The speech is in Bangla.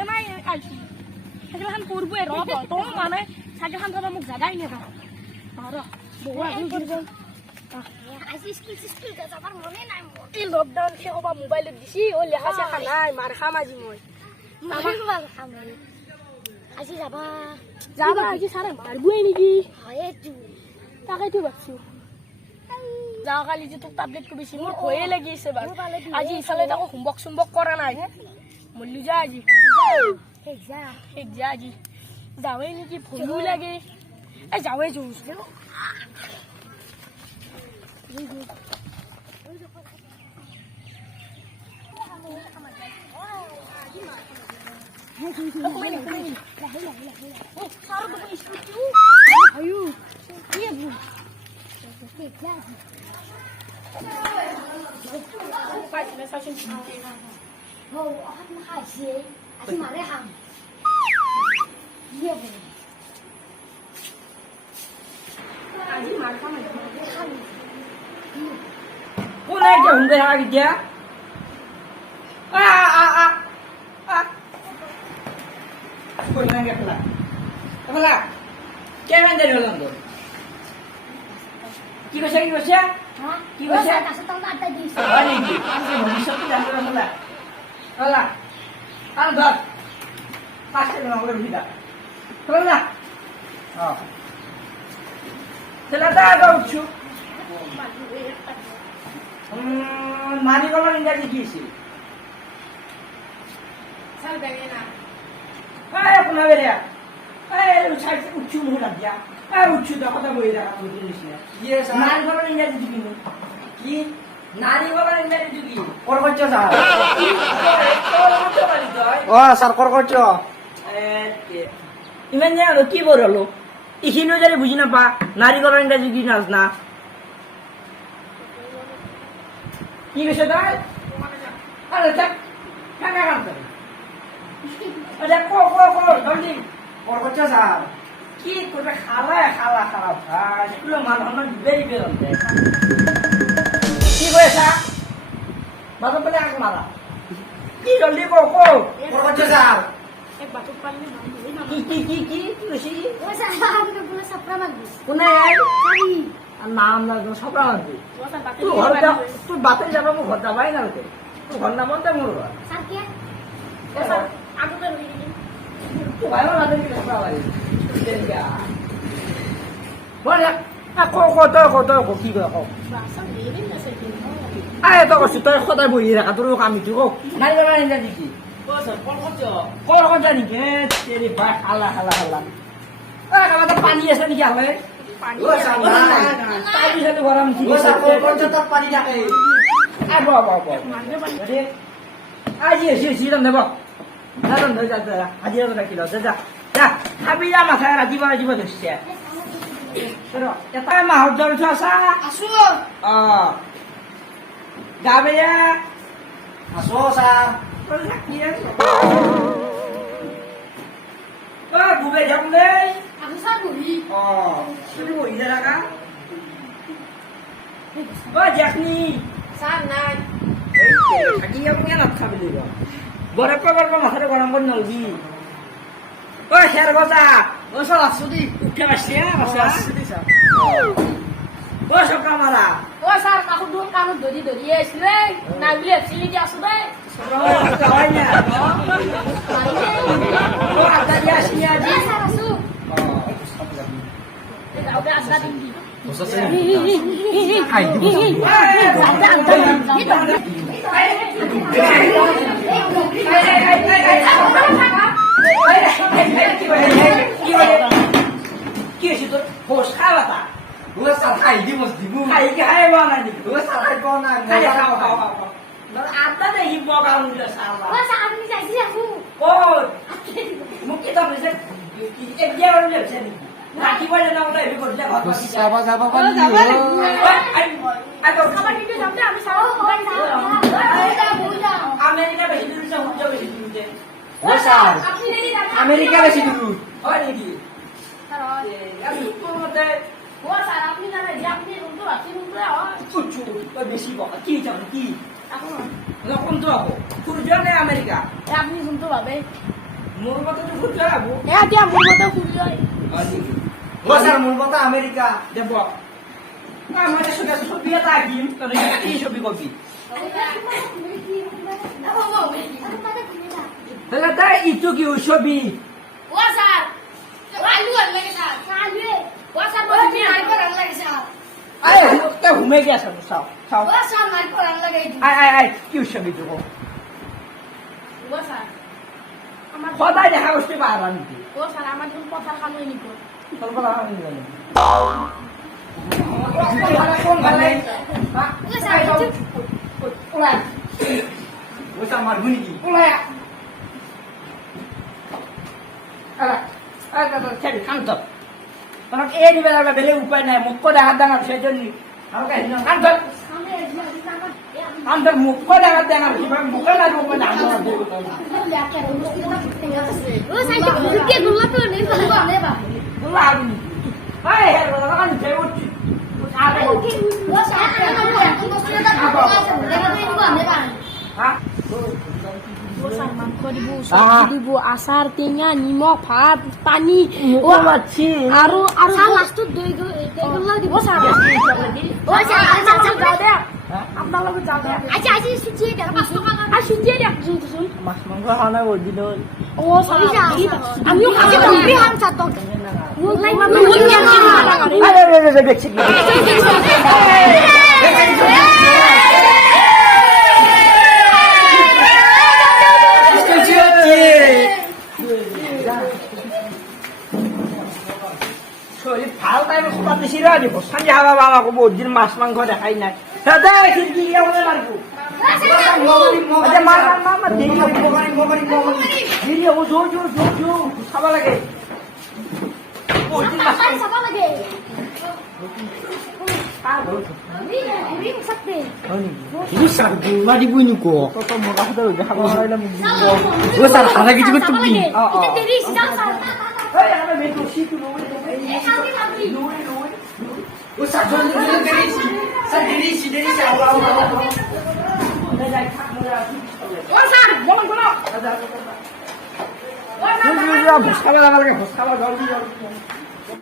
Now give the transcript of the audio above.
এমাই আইছি সাইকেলখন পূৰ্বে ৰব তই মানে সাইকেলখন যাব মোক জাগাই নেদা ৰ বহু আগুন কৰিব আজি স্কুল যাবাৰ মনে নাই মোৰ এই লকডাউন শেষ হবা মোবাইলত দিছি ও লেখা চেখা নাই মাৰ খাম আজি মই আজি যাবা আজি চাৰে মাৰবই নেকি তাকেইতো ভাবছো যাওঁ কালি যে তোক টাবলেট কৰিছি মোৰ ভয়ে লাগি আছে বাৰু আজি ইফালে তাকো হোমৱৰ্ক চুমৱৰ্ক কৰা নাই মল্লি যা আজি শেষ যা আজি যাওঁৱে নেকি ভয়ো লাগে এই যাওঁৱে যোৰ Hôm nay kiểu người hai kìa. Hôm nay gặp lại. Gặp lại. Cái bên đây được rồi. কি কৈছে কি কৈছে কি কৈছে আছে তো আটা দিছ হয় নেকি আমি ভবিষ্যতে জানতে পারলা হলা আর ধর পাশে নগরে ভিড়া হলা চলা দাও উঠু মানি বলা ইংরেজি কিছি চল বেগে না আয় আপনা বেরিয়া আয় উঠাই উঠু মুড়া দিয়া আর উঠু দাও কথা বই রাখা তুই জিনিস না ইয়ে মানি বলা ইংরেজি দিবি কি নারী বলা ইংরেজি দিবি কর করছো স্যার ও স্যার কর করছো ইমান জানো কি বললো ইখিনিও যদি বুঝি না পা নারী বলা ইংরেজি কি নাচ না কি কৈছে তাই আরে দেখ কাকা কাম আরে জলদি কর করছো স্যার কি করবে খালা ভাই এগুলো মানুষ বেরি বেরোতে কি কইছা মাথা পেলে আগ মারা কি জলদি কো কর করছো স্যার এক বাটুক পারলি না কি কইছি ও স্যার আমি তো পুরো সাপড়া মারবি কোনে সারি আর নাম না সবরা মারবি ও স্যার বাটুক তুই ঘর যা তুই বাপে যাবা মু ঘর যাবাই না রে তুই ঘর না মনতে মরবা স্যার কে ও স্যার আগে তো রই গেলি তুই ভালো না দেখি সবরা ভাই দেখিয়া বলে কো কি কয় কো বাসা মেরে না সাইকেল আয় তো কষ্ট তুই সদায় বহি রাখা তোর কাম ইটো কো নাই বলা নাই দেখি ও স্যার কোন করছো কল কথা নাকি তেরি ভাই হালা কামা তো পানি আছে নাকি আলে পানি ও স্যার পানি সাথে গরম কি ও স্যার কর করছো তো পানি থাকে আয় বাবা মারবে পানি রে আজি এসে দেব দাদন ধরে যা আজি তো রাখি দাও যা খাবি যা মাথা রাজিব ধরছে চলো এটা মাহর জল আসা আসো গাবে আসো স্যার গুবে যাম দেই আসো স্যার বহি শুধু বহি রাখা দেখনি স্যার নাই থাকি যাবো কেন খাবি দিব বরে গল্প মাথাটা গরম করে নলবি ও শের গজা ও স্যার আসো দি উঠে পারছি আসো দি স্যার ও সকাল মারা ও স্যার কাকু দোন কানু ধরি আসলে না বলে চিলি কি আসো দে হয় না ও আদা দিয়ে আসি আজি স্যার আসো যাও দে আসা দিন দি আই দিব কি হয়েছে তোর হোস খাওয়া তা ও স্যার খাই দিব দিব খাই খাই বানা নি ও স্যার খাই পাও না খাই খাও আদা দেখি বগা উঠে সালা ও স্যার আপনি যাইছি আসো ও মুখে তো বসে এক দিয়ে বলে যাচ্ছে নাকি বলে না ওটা এবি করলে ঘর পাশে যাবা যাবা পানি আই তো খাবার দিতে যাতে আমি স্যার আমেরিকা বেশি দূর সে হুজা বেশি দূর দে ও স্যার আপনি রেডি আমেরিকা বেশি দূর হয় নাকি স্যার আমি তো মতে ও স্যার আপনি জানেন যে আপনি উল্টো উচ্চু বেশি বকা কি জানো কি রকম তো হবো সূর্য না আমেরিকা আপনি শুনতে পাবে মোর মতো তো সূর্য হবো এতিয়া মোৰ মতে সূৰ্য ও স্যার মূল কথা আমেরিকা দেব আমাদের সাথে ছবি এটা আঁকিম তাহলে কি ছবি করবি তাহলে তাই ইটো কি ছবি আরে তে ঘুমে গেছে চাও চাও আই কি ছবি তো সদায় দেখা বস্তু পারা নাকি আমাৰ দেখোন পথাৰ খানো নিব তোর কথা আমি জানি কোন ভালে ওলা ও স্যার মারবো নাকি ওলা আলা আলা ছেড়ে শান্ত তোরা এই নিবেলা বেলে উপায় নাই মুখ করে হাত দাঁড়া সেজন্য আমাকে শান্ত আমাদের মুখ করে হাত দাঁড়া মুখে না মুখে না বলা আমি আরে হে বলা কান যে উঠছি হ্যাঁ মাংস দিব চব্জি দিব আচাৰ টেঙা নিমখ ভাত পানী পাচ্ছি আৰু আৰু লাষ্টত দৈ গল্লা দিব চাৰ যাওঁ দে আপোনাৰ লগত যাওঁ দে আজি সুজিয়ে দে 5 টকা আৰু সুজিয়ে দে যোন মাছ মাংস খাওয়া নাই বহুত দিন হল ও চাৰি আমিও খাম চাৰ টকা মোক লাইক দেখছি ভাল টাইম খোলা বেশি রা দিব সন্ধ্যা বাবা আমাকে বহুত দিন মাছ মাংস দেখাই নাই দাদা খিড়কি গিয়ে বলে মারবো আচ্ছা মার মার মার মার দেরি হবে দেরি হবে জোর জোর জোর জোর খাওয়া লাগে বহুত দিন মাছ চাব লাগে ও স্যার মারি বুইনি কো কত মোটা হতে দেখা পাওয়া হইলে মুখ দিব ও স্যার হারা কিছু করতে কি এই আমরা মেয়ে শিখু লই ও স্যার জলদি দেরি স্যার দেরি আও আও যাই থাক মজা ও স্যার বলো বলো খাওয়া লাগা লাগে খাওয়া জলদি জলদি